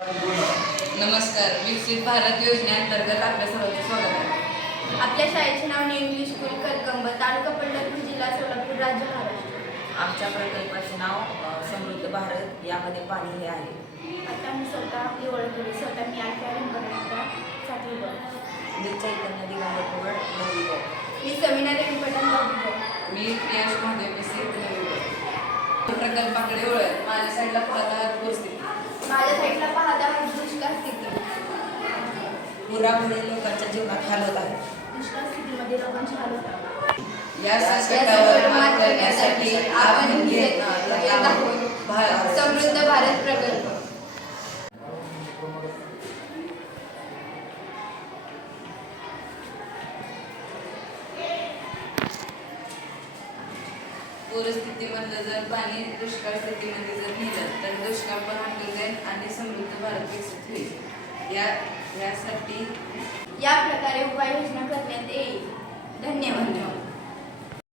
नमस्कार. विकसित भारत योजनेअंतर्गत आपल्या सर्वांचे स्वागत आहे. आपल्या शाळेचे नाव न्यू इंग्लिश स्कूल कलकंब, तालुका पंढरपूर, जिल्हा सोलापूर, राज्य महाराष्ट्र. आमच्या प्रकल्पाचे नाव समृद्ध भारत. यामध्ये पाणी हे आहे. आता मी स्वतः आपली ओळख केली. स्वतः मी आठव्या रंगणाचा सातवी ब. मी चैतन्य दिगंबर पवार, 9वी ब. मी सविना देवी पठाण, 10वी ब. मी प्रियांश महादेव पिसे, 9वी ब. प्रकल्पाकडे वळत. माझ्या साईडला पुरातन परिस्थिती, माझ्या साईडला पाहता दुष्काळ स्थिती. पुरामुळे लोकांच्या जीवनात हाल होत आहे. दुष्काळ स्थितीमध्ये लोकांची हाल होतात. या संकटावर मात करण्यासाठी आपण घेत आहोत समृद्ध भारत प्रकल्प. पूरस्थितीमधलं जर पाणी दुष्काळ स्थितीमध्ये जर नेलं तर दुष्काळ पण हटून जाईल आणि समृद्ध भारत विकसित होईल. यासाठी या प्रकारे उपाययोजना